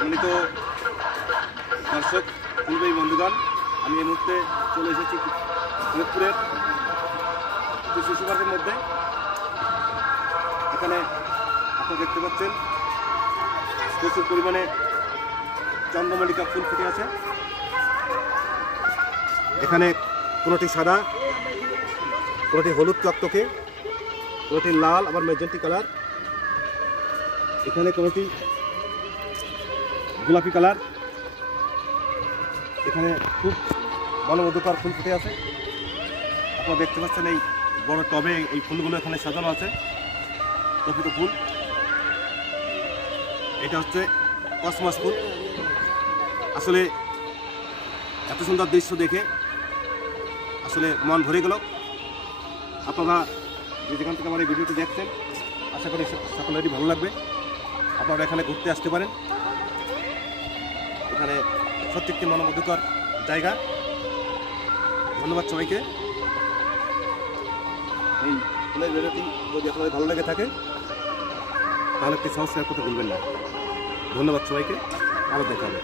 সম্মানিত দর্শক ফুলবাহী বন্ধুগণ, আমি এই মুহূর্তে চলে এসেছি ফরিদপুরের শিশু পার্কের মধ্যে। এখানে আপনারা দেখতে পাচ্ছেন প্রচুর পরিমাণে চন্দ্রমল্লিকা ফুল ফুটে আছে। এখানে কোনোটি সাদা, কোনোটি হলুদ টকটকে, কোনোটি লাল, আবার মেজেন্টি কালার, এখানে কোনোটি গোলাপি কালার। এখানে খুব মনোমুগ্ধকর ফুল ফুটে আছে। আপনারা দেখতে পাচ্ছেন এই বড় টবে এই ফুলগুলো এখানে সাজানো আছে, প্রকৃত ফুল। এটা হচ্ছে কসমস ফুল। আসলে এত সুন্দর দৃশ্য দেখে আসলে মন ভরে গেল। আপনারা যেখান থেকে আমার এই ভিডিওটি দেখছেন, আশা করি সকলেরই ভালো লাগবে। আপনারা এখানে ঘুরতে আসতে পারেন। এখানে সত্যি একটি মনোমুগ্ধকর জায়গা। ধন্যবাদ সবাইকে। এই ফুলের ভিডিওটি যদি আপনাদের ভালো লেগে থাকে তাহলে একটি সাবস্ক্রাইব করতে ভুলবেন না। ধন্যবাদ সবাইকে, আবার দেখা হবে।